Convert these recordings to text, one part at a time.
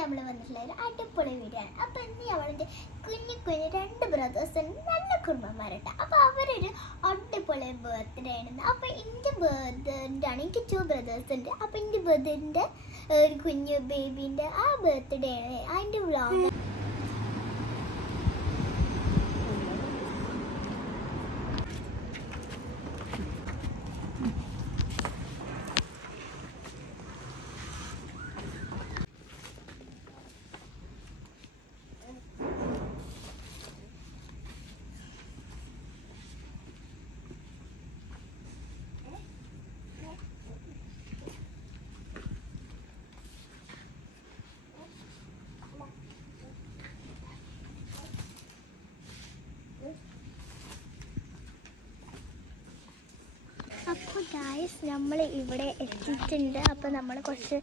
നമ്മൾ വന്നിട്ടുള്ള ഒരു അടിപൊളി വീഡിയോ ആണ്. അപ്പോൾ ഇന്ന് അവളുടെ കുഞ്ഞു രണ്ട് ബ്രദേഴ്സ് നല്ല കുടുംബന്മാരുണ്ട്. അപ്പോൾ അവരൊരു അടിപൊളി ബർത്ത്ഡേ ആണ്. അപ്പോൾ എൻ്റെ ബർത്ത്ഡേ ആണ്, എനിക്ക് 2 ബ്രദേഴ്സ് ഉണ്ട്. അപ്പോൾ എൻ്റെ ബ്രദറിൻ്റെ ഒരു കുഞ്ഞു ബേബീൻ്റെ ആ ബർത്ത്ഡേ ആണ്. അതിൻ്റെ വ്ളോഗ് അപ്പോൾ ഗായ്സ് നമ്മൾ ഇവിടെ എത്തിയിട്ടുണ്ട്. അപ്പോൾ നമ്മൾ കുറച്ച്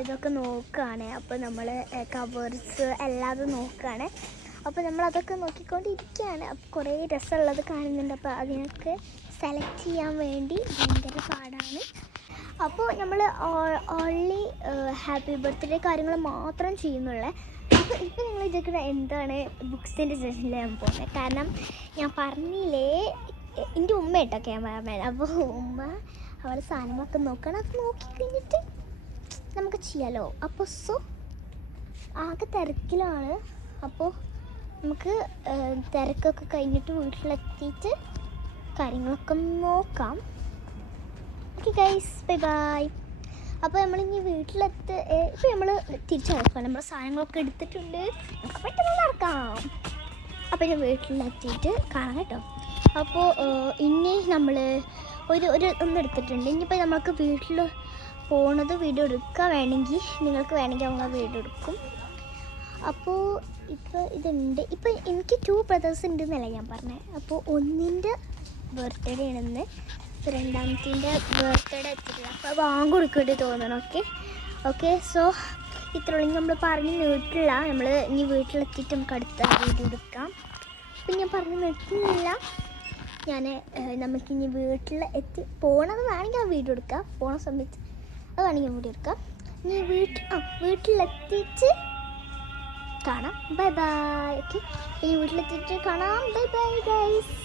ഇതൊക്കെ നോക്കുകയാണ്. അപ്പോൾ നമ്മൾ കവേഴ്സ് എല്ലാതും നോക്കുകയാണ്. അപ്പോൾ നമ്മളതൊക്കെ നോക്കിക്കൊണ്ടിരിക്കുകയാണ്. അപ്പോൾ കുറേ രസമുള്ളത് കാണുന്നുണ്ട്. അപ്പോൾ അതിനൊക്കെ സെലക്ട് ചെയ്യാൻ വേണ്ടി ഭയങ്കര പാടാണ്. അപ്പോൾ നമ്മൾ ഓൺലി ഹാപ്പി ബർത്ത്ഡേ കാര്യങ്ങൾ മാത്രം ചെയ്യുന്നുള്ളൂ. അപ്പോൾ ഇപ്പോൾ നിങ്ങൾ വിചാരിക്കുന്നത് എന്താണ് ബുക്സിൻ്റെ സെഷനിലാണ് പോകുന്നത്. കാരണം ഞാൻ പറഞ്ഞില്ലേ, എൻ്റെ ഉമ്മ കേട്ടോ ക്യാമറമാൻ. അപ്പോൾ ഉമ്മ അവളുടെ സാധനങ്ങളൊക്കെ നോക്കണം. അത് നോക്കിക്കഴിഞ്ഞിട്ട് നമുക്ക് ചെയ്യാമല്ലോ. അപ്പോൾ ആകെ തിരക്കിലാണ്. അപ്പോൾ നമുക്ക് തിരക്കൊക്കെ കഴിഞ്ഞിട്ട് വീട്ടിലെത്തിയിട്ട് കാര്യങ്ങളൊക്കെ നോക്കാം. Okay guys, bye bye. അപ്പോൾ നമ്മളിനി ഇപ്പോൾ നമ്മൾ തിരിച്ചു നടക്കാം. നമ്മുടെ സാധനങ്ങളൊക്കെ എടുത്തിട്ടുണ്ട്, നമുക്ക് പെട്ടെന്ന് നടക്കാം. അപ്പോൾ ഞാൻ വീട്ടിലെത്തിയിട്ട് കാണാം കേട്ടോ. അപ്പോൾ ഇനി നമ്മൾ ഒന്നെടുത്തിട്ടുണ്ട്. ഇനിയിപ്പോൾ നമ്മൾക്ക് വീട്ടിൽ പോണത് വീഡിയോ എടുക്കാൻ വേണമെങ്കിൽ നിങ്ങൾക്ക് വേണമെങ്കിൽ அவங்க വീഡിയോ എടുക്കും. അപ്പോൾ ഇപ്പോൾ ഇതുണ്ട്. ഇപ്പോൾ എനിക്ക് 2 ബ്രദേഴ്സ് ഉണ്ട് എന്നല്ല ഞാൻ പറഞ്ഞത്. അപ്പോൾ ഒന്നിൻ്റെ ബർത്ത്ഡേ ആണെന്ന്, രണ്ടാമത്തിൻ്റെ ബർത്ത്ഡേ എത്തിയിട്ടില്ല. അപ്പോൾ വാങ്ങി കൊടുക്കേണ്ടി തോന്നണം. ഓക്കെ സോ ഇത്രയും നമ്മൾ പറഞ്ഞ് നീട്ടില്ല. നമ്മൾ ഇനി വീട്ടിലെത്തിയിട്ട് നമുക്ക് അടുത്ത വീഡിയോ എടുക്കാം. അപ്പം ഞാൻ പറഞ്ഞ് നിർത്തുന്നില്ല. നമുക്കിനി വീട്ടിൽ പോകണത് വേണമെങ്കിൽ ആ വീഡിയോ എടുക്കാം. പോണ സമയത്ത് അത് വേണമെങ്കിൽ വീഡിയോ എടുക്കാം. ഇനി വീട്ടിലെത്തിയിട്ട് കാണാം. Bye bye. ഓക്കെ, ഇനി വീട്ടിലെത്തിയിട്ട് കാണാം. Bye bye guys.